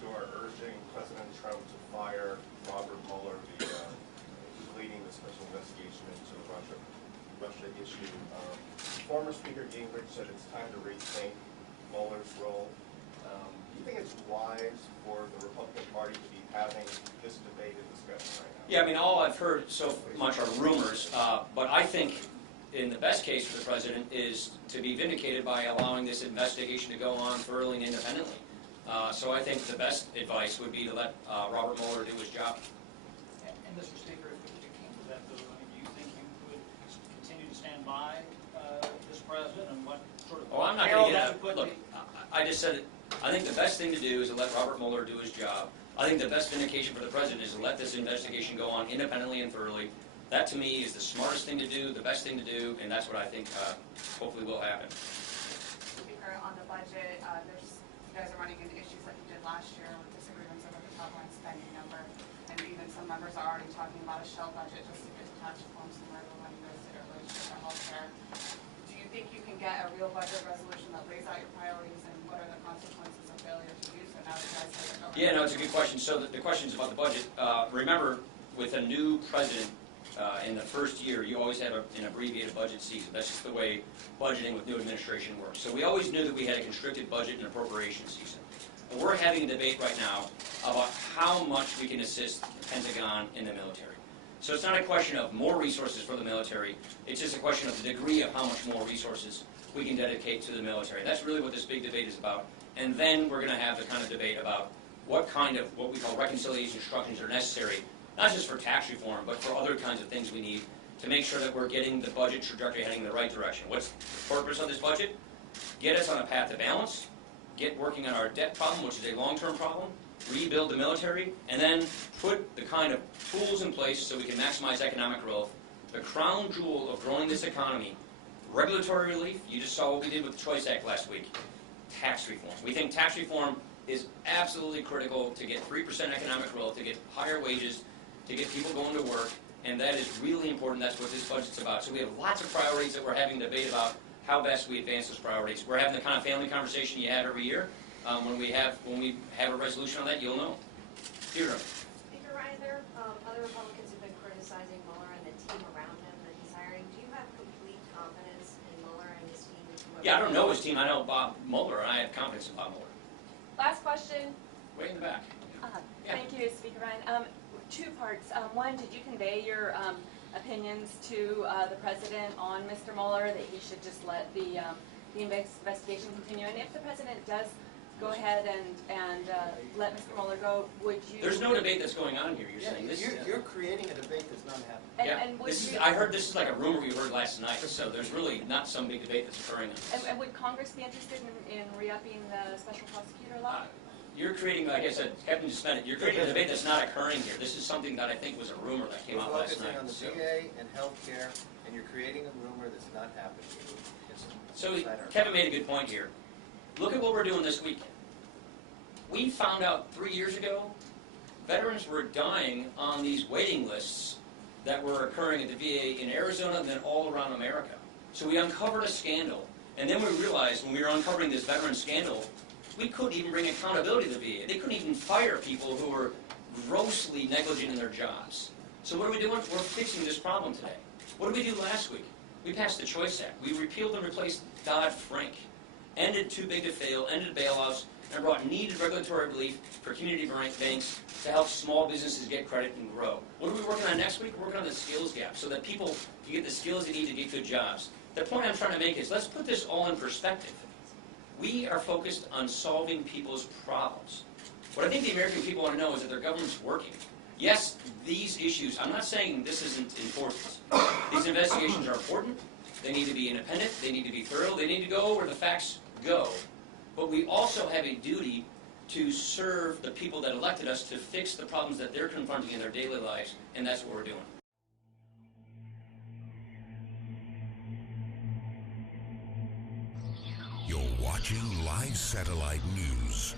who are urging President Trump to fire Robert Mueller, who's leading the special investigation into the Russia issue. Former Speaker Gingrich said it's time to rethink Mueller's role. Do you think it's wise for the Republican Party to be having this debate and discussion right now? Yeah, I mean, all I've heard so much are rumors, but I think in the best case for the president is to be vindicated by allowing this investigation to go on thoroughly and independently. So I think the best advice would be to let Robert Mueller do his job. And Mr. Speaker, if it came to that, though, I mean, do you think you would continue to stand by this president and what sort of... Oh, I'm not going to get that. Look, I just said it. I think the best thing to do is to let Robert Mueller do his job. I think the best vindication for the president is to let this investigation go on independently and thoroughly. That, to me, is the smartest thing to do, the best thing to do, and that's what I think hopefully will happen. Speaker, on the budget, you guys are running into issues like you did last year with disagreements over the top line spending number, and even some members are already talking about a shell budget just to get tax reform somewhere where money goes to relationship to health care. Do you think you can get a real budget resolution that lays out your priorities and what are the consequences of failure to do so now that you guys have the government? Yeah, no, it's a good question. So the question is about the budget. Remember, with a new president, in the first year, you always have an abbreviated budget season. That's just the way budgeting with new administration works. So we always knew that we had a constricted budget and appropriation season. And we're having a debate right now about how much we can assist the Pentagon and the military. So it's not a question of more resources for the military. It's just a question of the degree of how much more resources we can dedicate to the military. That's really what this big debate is about. And then we're going to have the kind of debate about what we call reconciliation instructions are necessary, not just for tax reform, but for other kinds of things we need to make sure that we're getting the budget trajectory heading in the right direction. What's the purpose of this budget? Get us on a path to balance, get working on our debt problem, which is a long-term problem, rebuild the military, and then put the kind of tools in place so we can maximize economic growth. The crown jewel of growing this economy, regulatory relief, you just saw what we did with the Choice Act last week, tax reform. We think tax reform is absolutely critical to get 3% economic growth, to get higher wages, to get people going to work, and that is really important. That's what this budget's about. So we have lots of priorities that we're having a debate about how best we advance those priorities. We're having the kind of family conversation you have every year. When we have a resolution on that, you'll know. Peter. Speaker Ryan, there are other Republicans who've been criticizing Mueller and the team around him that he's hiring. Do you have complete confidence in Mueller and his team? Yeah, I don't know his team. I know Bob Mueller, and I have confidence in Bob Mueller. Last question. Way in the back. Yeah. Thank you, Speaker Ryan. Two parts. One, did you convey your opinions to the President on Mr. Mueller, that he should just let the investigation continue? And if the President does go ahead and let Mr. Mueller go, would you... There's no debate that's going on here, you're saying. You're creating a debate that's not happening. I heard this is like a rumor we heard last night, so there's really not some big debate that's occurring. And would Congress be interested in re-upping the special prosecutor law? You're creating, like I said, Captain just spent it, you're creating a debate that's not occurring here. This is something that I think was a rumor that came out last night. You're focusing on the VA and health care, and you're creating a rumor that's not happening. So Kevin made a good point here. Look at what we're doing this weekend. We found out 3 years ago, veterans were dying on these waiting lists that were occurring at the VA in Arizona and then all around America. So we uncovered a scandal, and then we realized when we were uncovering this veteran scandal, we couldn't even bring accountability to the VA. They couldn't even fire people who were grossly negligent in their jobs. So what are we doing? We're fixing this problem today. What did we do last week? We passed the Choice Act. We repealed and replaced Dodd-Frank, ended too big to fail, ended bailouts, and brought needed regulatory relief for community banks to help small businesses get credit and grow. What are we working on next week? We're working on the skills gap so that people can get the skills they need to get good jobs. The point I'm trying to make is let's put this all in perspective. We are focused on solving people's problems. What I think the American people want to know is that their government's working. Yes, these issues, I'm not saying this isn't important. These investigations are important. They need to be independent. They need to be thorough. They need to go where the facts go. But we also have a duty to serve the people that elected us to fix the problems that they're confronting in their daily lives, and that's what we're doing. You're watching Live Satellite News.